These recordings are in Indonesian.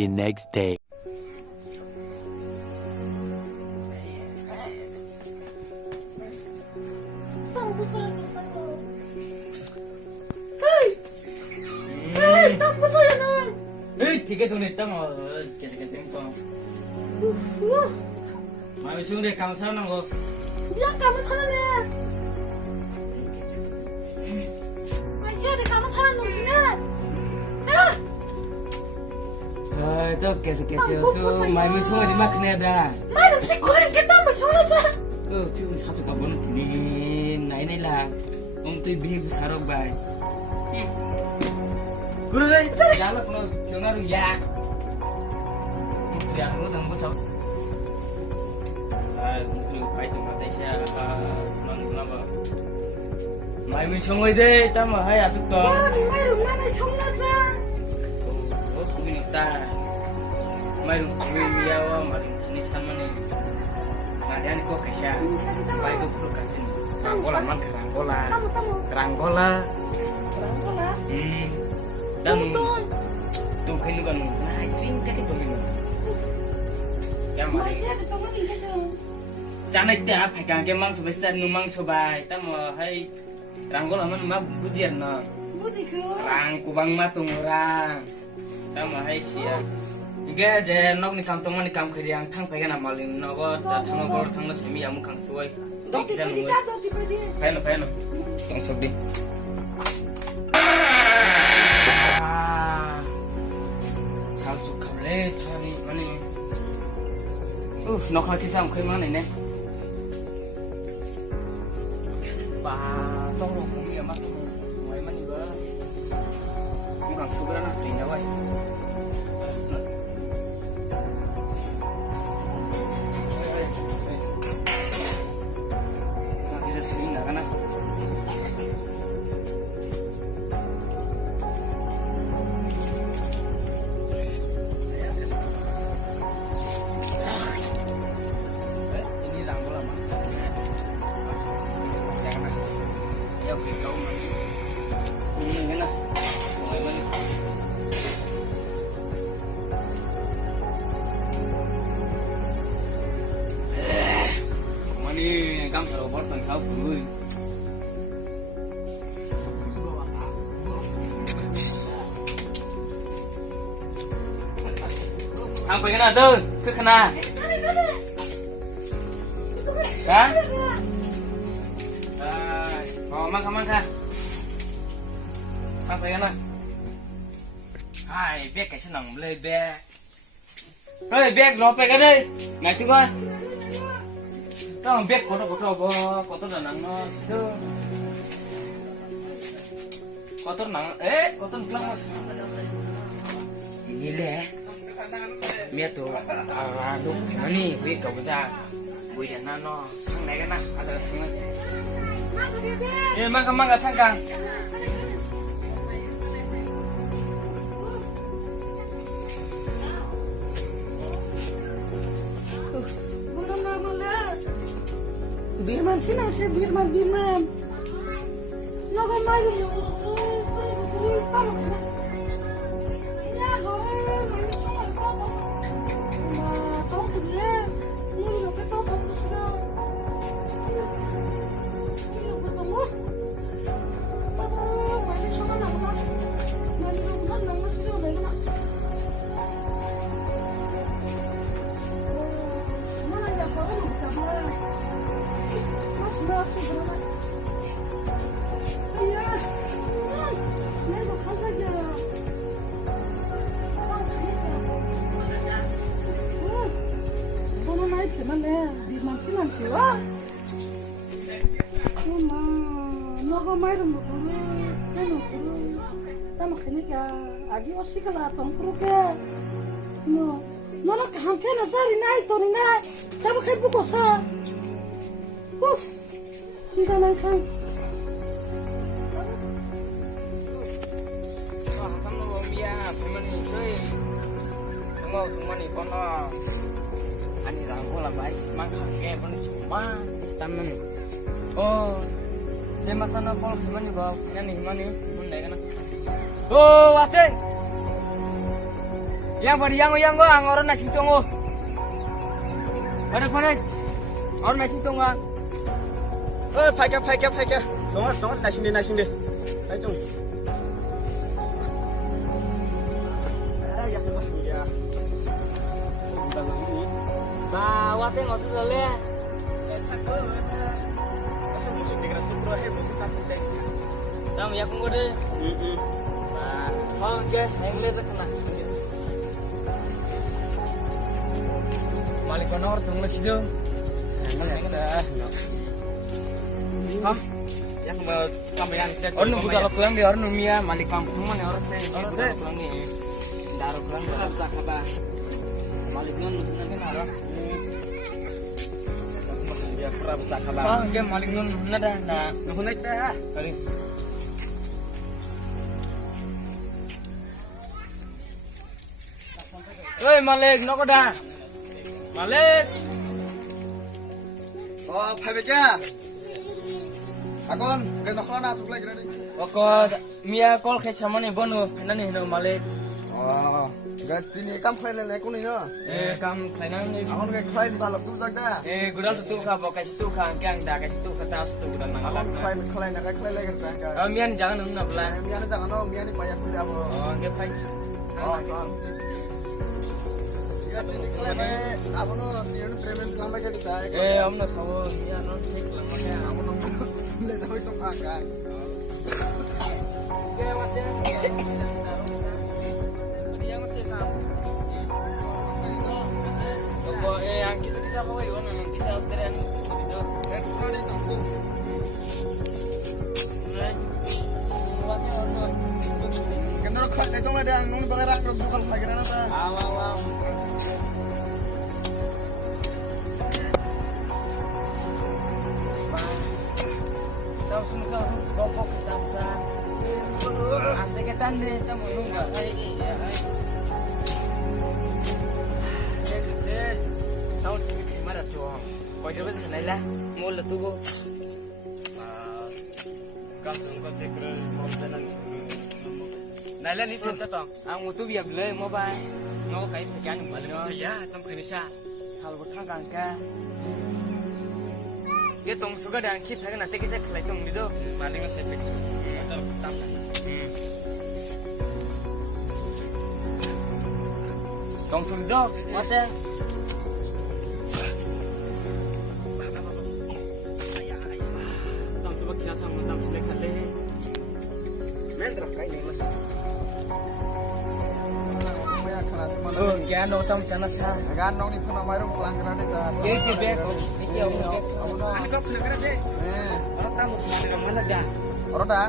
the next day. Tiga tuh nih tang, kece-kece itu. Mau cuma deh kamu sana nggak? Yang kamu sana nih. Aja deh kamu sana nunggunya. Itu kece-kece itu, mau cuma di mana ada? Mana sih kurang kita mau sana tuh? Piun satu kabun ini, nah inilah, tuh bih besar bay. Guru deh, jalan penuh, jangan ya. Itu yang lu tunggu coba. Terus baik tuh mata saya, tulang kenapa? Mai songoi deh, tamu hai asuk tuh. Mana songna aja. Oh, tuh ini ta. Mai ya wa maling tani sama nih. Ngadian kok kesya, baik tuh perlu kasih. Ranggola man keranggola. Ranggola. Dan tuh kan juga nah sing kaki tuh ini. Ya mari. Jangan itu apa kan kemang sebesar numang sobai, tamu hai ranggola man mah bujian na. Rang kubang matung orang. Tamu hai sia. Iga je nok ni kam tong ni kam khiri ang thang phaga na malin nogo ta thang gor thang na semi amu khang suai. Doki pedi ka doki pedi. Phaino. Tong sok di. Salju kamle thani mani. Nokha kisam khoi ma này nè. Ba tong ro phumi ma mai mani ba. Mu khang su na tin ya wai. Asna. Bisa sini na kana. Mani kam saro borton kau bui. Ang pengen ada ke kena. Kan? Mau mang kah? Ang pengen na. Hai, beg cái senang beli beg. Hei, beg lo pe cái đây. Này chú coi. Tao beg có nó nắng nó. Có tốt nắng, có tốt lắm mà. Ini leh. Mia tuh, aduh, gimana nih, kau bisa, gue dan Nano, thang này cái nào, asal thang. Mang cái thang kang. Birman sini saya Birman. Naga mayu. Birman sini siwa. Naga mayu mukulu. Tama kini kya agi osikala tongkru ke. Nono kahante na sari nai to ni nai. Tama kai buko sa. Kita nang kang. Hasan lo mia, pemani cuy. Semua nih kono. Ani rangkul lah baik, makan kayak pun cuma istamen. Oh, saya makan apa? Gimana juga? Ini nih, gimana nih? Mana kan? Tuh, wasing. Yang pada yang go ang orang nasi tunggu. Ada mana? Orang nasi tunggu. 파이켜. 너 나신데. 아이 좀. 야. Bah, waktu nggak usah le. Masa musuh dikira supro musuh takut deh. Tam ya pun gede. Nah, oke, yang lezat kena. Malik kono tunggu sih do. dah. Hah? Yang mau kamean kita. Orang nunggu kalau pulang di orang numia Malik kampung mana orang sih. Orang pulang nih. Daru pulang dalam cakap. Malik nun nanti nara. Dia pernah besar kabar. Oh, dia Malik nun nada nah. Nuhun naik dah. Kali. Oi Malik, noko dah. Malik. 파이백이야. 아건 그래 너 하나 죽래 그래. Oko mia kol ke samane bonu nani no Malik. Gak tini kam file le kuni no. Kam klainan ni. Akon ke file balap tu jagda. Gudal tu ka bokai situ kan kyang da kai situ kata situ gudal nang. Akon file na file le kata. Mian jangan nuna bla. Mian jangan no mian ni payah kuliah mo. Ge pai. Ya tini file abon no nian payment lama ke kita. Amna sawo ya no thik lamane. Abon no le doi to ka. Ge wate. Dia masih kam. Oko ang kisah ko iwan ang kisah tren dito. Red Friday to. Wate ono. Kendor khal itu ada nung bangerak ro bukal lagi na sa. Wow. Tahu semua bobok kita bisa. Asli kita nih, kita mau nunggu. Tahu gimana cuang? Kau coba sih nela, mau letu go. Kampung ko sekre montanan. Nala ni tenta to. Ang mutu biar beli mau bay, mau kayak sekian balik. Ya, tam khenisa. Hal bertang kangka. Dia tong suka dan kit hari nanti kita kelai tong itu. Maling sepek. Motor tam. Tong sudah, masa? Tong suka kita tong sudah kelai. Mentra kain yang masih. Maya khana mana. Kian tong sana sah. Gan nong ni phona mairum pulang kerana ta. Ini beg, ini awak. Ani kap khana kara de. Orang tam mana dah. Orang dah.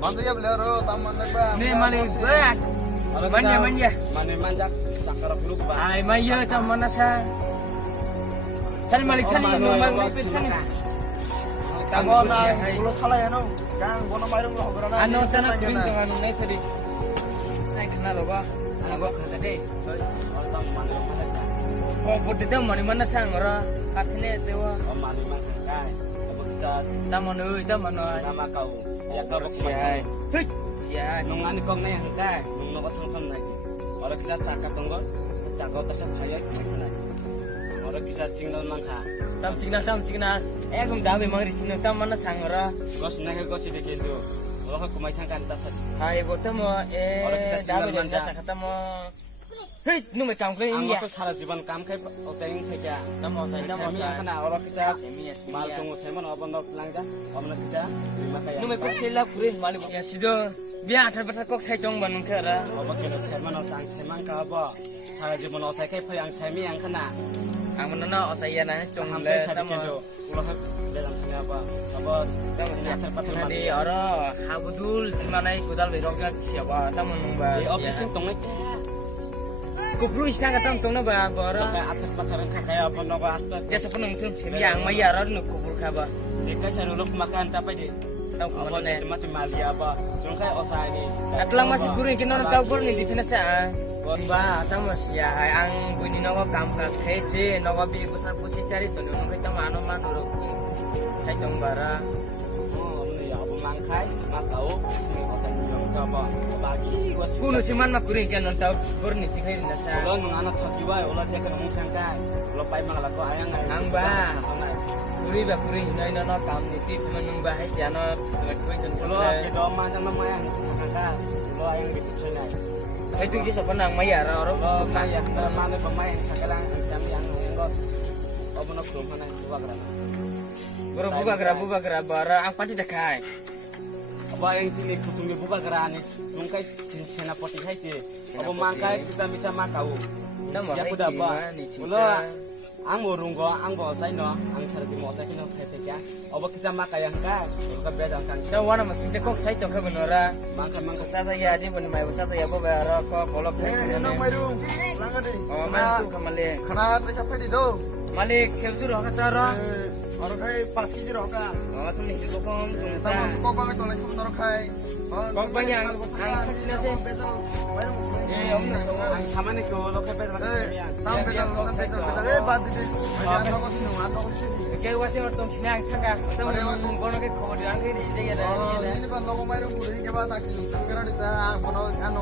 Mantu ya beliau ro tam mana ba. Nih malik, berat. Manja. Mane manjak sakar peluk ba. Ay, maya tam mana sah. Tadi malik tadi memang lipit tadi. Tamo na ulo sala ya no. Gang bono mairum ro kerana. Ano sana kuing tong anu nai tadi. Nai kena lo ba. Ano kena deh. Orang tam mana mana dah. Kau putih tu mana sang orang katene tewa. Mane mana kai. Kita Taman nama kau. Ya kau siai. Siai. Nung ani kong na yang kai. Nung no batang kan lagi. Orang kita cakap tunggu. Cakap tasap kaya kena. Orang bisa tinggal mangka. Tam cingna. Gum dah memang di sini tam mana sang orang. Gos na ke gos di kendo. Orang aku mai tangkan tasat. Hai botam Orang kita dah tinggal memang manja. kata mo. Hei, nu me kam kau Ang ini. masuk salah jiban kam kai oteng kai ja. Tam mau saya Kami kena orang kita Mal mal tunggu semen apa ndok langja. Omna kita lima kaya. Nu me kau sila puri malik ya sido. Biar atar kok saya cong banung kera. Apa kena semen otang semen ka apa. Salah jiban otai kai payang semi yang kena. Ang mana saya nanya cong Sampai le saat tam itu ulah dalam sini apa. Apa tam di orang habudul semanai kudal beroknya siapa tam menunggu. di office tong Kuplu istana tam tong na ba bara. kayak atas pasaran kayak apa nopo astat. Dia sepenuh tu yang mayar nu kupul kaba. Jika saya dulu makan tapi di Tahu apa kupul di tempat di Malia apa. Cuma kayak osah ini. Atlang masih kurang kini orang tahu pun ni di sana sah. Ba, tahu mas ya ang bunyi nawa kamkas kese nawa bi besar pusi cari tu nu kita mano man dulu. Saya jong bara. Oh, ini ya apa mangkai, mak tahu ini osah yang apa bagi was Kuno si man makuri kan nonton burni tikai nasa. lo nung anak thakiwa ola dia kan mung sangkai lo pai mang lago ayang ai Ang ba? Kuri ba kuri hinay na kam ni ti manung ba hai siano sangat koi jan lo kalo. ke do ma jang ma yang sangka lo ayang gitu chena Hai tu kisah panang maya ra orang. lo ma ya ta ma le pemain sakala yang yang go obono kro mana buka kra Guru buka kera bara ang pati dekai. apa yang sini kutungi buka kra ni nungkai sena poti hai si apa mangkai bisa bisa makau Namo ya hai kuda ba ni ulo ang urunggo ang go sai no ang sarti mo sa kino khete kya obo kisa makayang ka ka bedang kan Sa wana masih cekok sai to ka benora. mangka mangka Sa ya di bani mai sa ya bo bara ko kolok sai. Nang mayroong langan di. Oh man tu kamale. Kana na siya pwede daw. Malik sebsu ro ka sara. Orang kay 5 kg raw ka. Oh sumni ko kom Tama ta. sa ko kami tolong kung orang kay. Kok banyak ang katsina se. Eh om na so. ang samane ko lo ka bedang kan Tam betal betal bad di. Ayan ako sinuan ako sini. Kaya wasi ortong sinang thanga. Tam kono ke khobor ang ri je ya. Ini ba logo mayroong guri ke ba tak kita kira di sa bono ano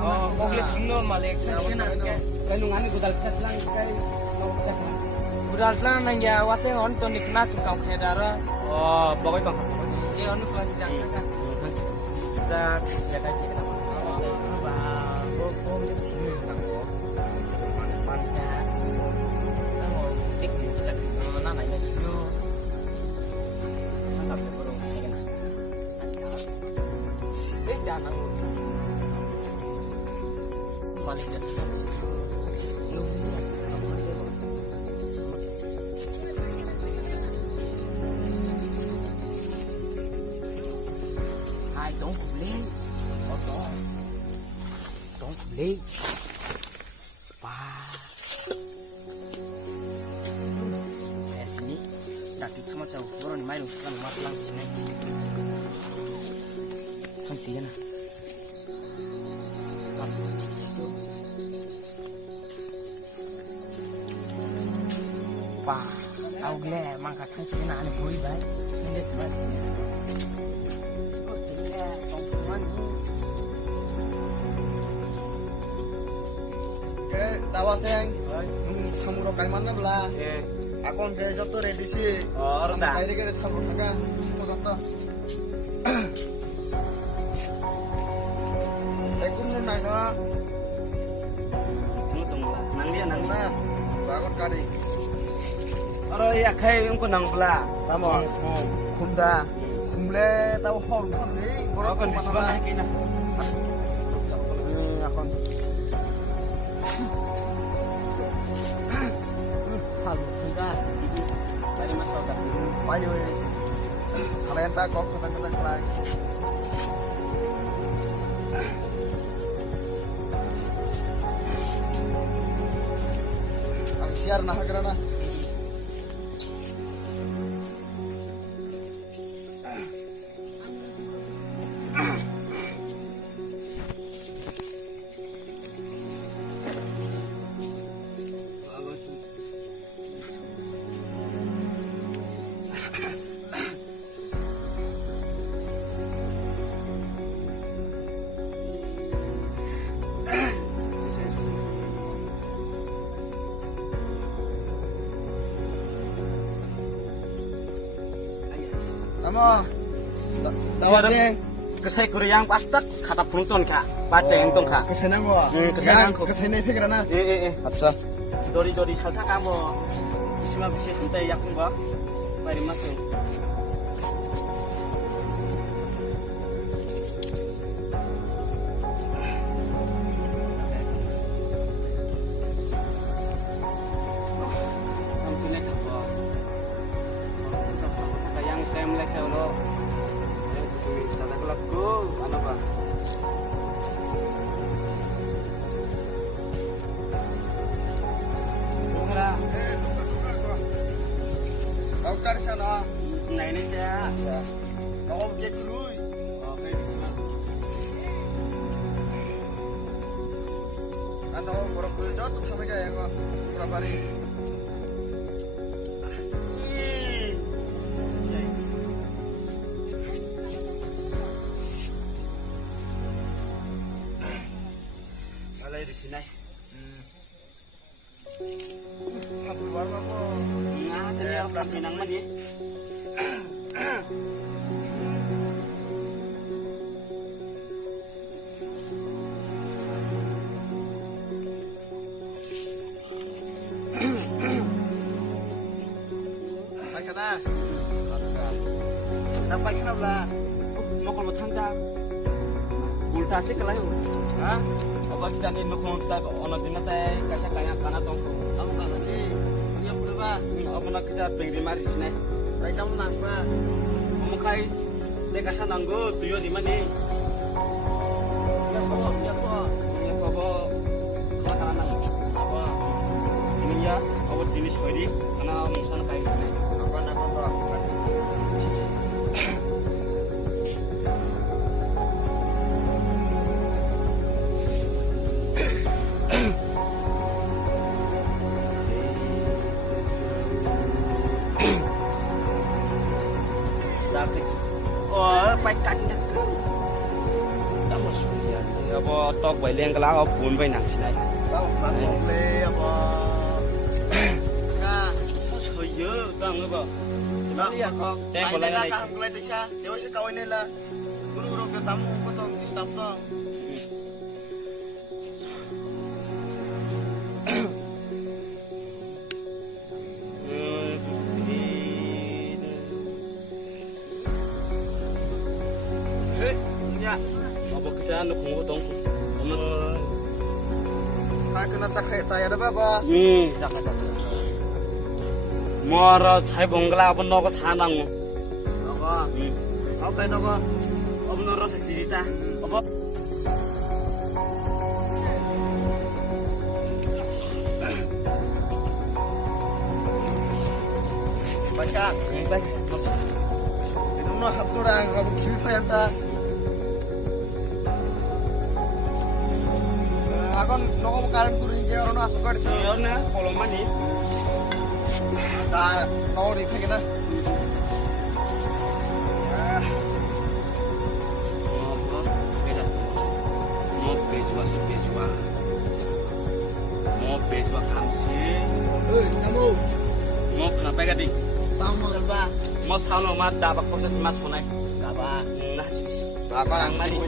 Oh mogle thingno malik katsina ke. kanung ani gudal khatlang kai Budal plan nang ya wasi onton ni kena tukang khedara. oh boy bang Ye onu kelas sidang thanga. sa ya kai kita Ai don't complain. Don't complain. Wah. Eh sini. Daki sama jauh. Baru ni main sekarang matlang sini. Kan sih na. Wah. Tahu gle, mangkat kan sih na ane bui bay. Ini sebenarnya. Ke tawa seng. Samuro kay man na bla. eh Akon kay joto ready si. oh ronda Kay di kay samuro ka. Mo joto. Ekum nun nang na. nang dia nang Na. Bakon kadi. aro ya kai ungko nang bla Tamo. Kumda. Kumle tahu hol ni. aro kon bisba na kina Akon. halu sudah dari masalah Pwede we. Kalian tak kok kesang-kesang lagi. Ang siar na hagra na. Tamo. Tawasing. kesai kuryang pastak kata punton kak baca entong kak Kesenang gua. kesenang ko. Kesenang pikiran na. eh Acha. dori salta kamu bisma bisa hentai yakun ba bari masuk yang tem lek lo kata kelabku ano ba Bunga Kau cari sana. nah ini dia Ya. Kau dia dulu. oke Atau borok dulu jatuh sampai kayak gua. Berapa hari? Saya di sini. Satu luar apa? Nah, saya akan pinang mana? Baik kan? Dapat kenapa lah? Mau kalau tangga, ulta sih kalau Hah? apa kita nih mau kita ono di mata kasih kayak kana tong. Kamu kan nanti punya berapa? Apa nak kita beli mari sini? Baik kamu nangpa. Kamu kai deka sana nggo tuyo di mana? Ya kok kana apa? Ini ya, apa jenis koi karena musan kai sini. Apa nak apa? Phải canh được cơ. Đã một số tiền thì apa to quay lên cái lá ở buồn vay nặng thế này. Tahu bangun le apa? Ka, Hơi dữ, tao ngứa bờ. nak Lihat kok. Teh Ay bola nila na ka kulay siya. Dewa siya kawin nila. Guru-guru ka tamu ko tong disturb to. He, nya. Apa kerjaan lu kunggu dong? Kamu Ay kena sakay saya ada apa? Jangan. Mora saya bongkala apa nogo sanang. Apa? Apa tayo nako? Apa noro sa sirita? Apa? Baca. Baik. Ito no hapto rang kamu kimi pa yanta. Akon noko mo karam turin ke oro no asukar to. Iya na, kalau mani. Da no ri pheke na. Apa? Beda. Mau bejua si bejua. Mau bejua kamsi. Oi, kamu. Mau kenapa gadi? Tahu mo ba? Mau salo mat dapat proses mas sunai. Apa? Nah sini. Apa Ang mani.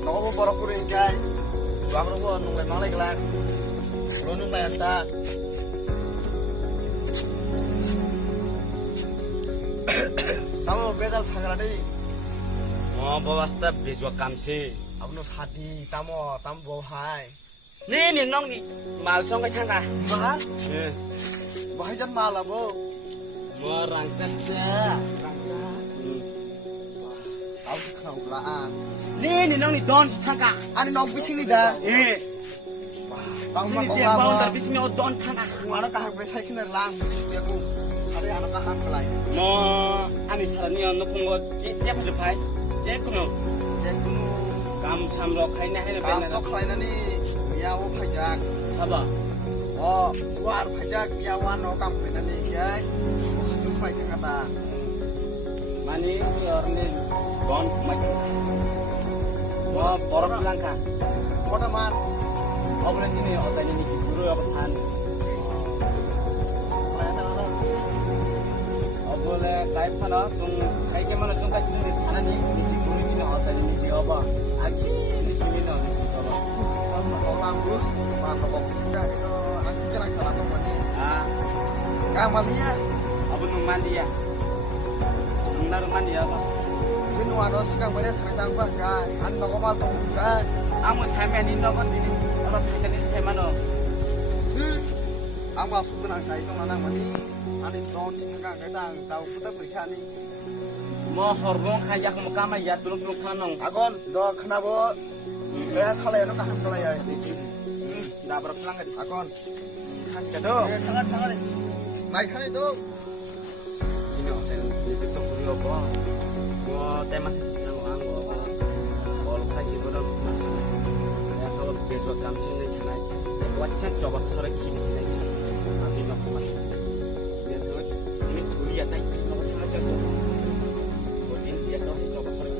Noko mo borok turin kay. Bang ro mo nung may malay kelak. Lo nung may anta. Tamu bedal sangradi. Mau bawasta bejua kamsi. Abno sadi tamu tamu bohai. Nih nong ni mal song cái thằng à. Bahal? Bahai jan mala bo. Mau rangsat ya. Au khau laan. Nih nong ni don si thằng à. Ani nok bising ni da. Tamu Ini ma dia ko bau ba. tapi sini don thằng à. Mana kahang besai kena lang dia ku. Hari anak kahang pelai. Mau ani sarani ono pungo dia apa pai? Dia kuno. Dia kunu Kam samro khai na hai na kam bena. to khlai nani miao phajak. Apa? Oh, war phajak miawan no kam khlai nani ya. Saju khlai ke kata. Mani orang ni don mai. Mau porok langka. Kota man. Apa sini osai ni guru apa san. Khlai na na. Boleh kai pana sung kai ke mana sung kai sini sana ni guru ni osai ni apa. Agi ni sini na ni apa. Kam orang bu. Man to ko kita itu anti kerang salah to mani. Ah, Kamalia. apa nu mandi ya? Nang mandi apa? Sinu ano sikang mana sarang bah ka. An no ko mal to ka. Amo sampai ni no kon ini. Apa pakai ni saya mana? Ang ba su nang sai to nang mani. Ani don sing ka ka tang tau puta periksa ni. Mau horbong kayak mau kama ya tulung kanong. Agon do khnabo. Leha salai no kahang pelai ai. Dah berpelang kan? Agon. Kasih kado. Sangat ni. Naik kan itu. Sini osai ni betul beri apa? Mau tema sih nang anggo apa? Kalau kasih bodoh masalah. Ya kalau besok kamu sini sana. Wajah coba sore kini sini. Nanti nak kumat. Dia tu ini kuliah tak mau aja tu. Buat ini dia tahu coba sore.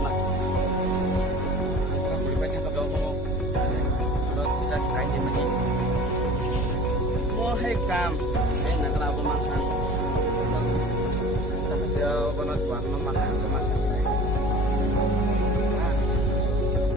Mas. bisa kain di masjid. Mau hai kam, nak kalau aku makan. Tapi saya kono tuan memakan masih saya.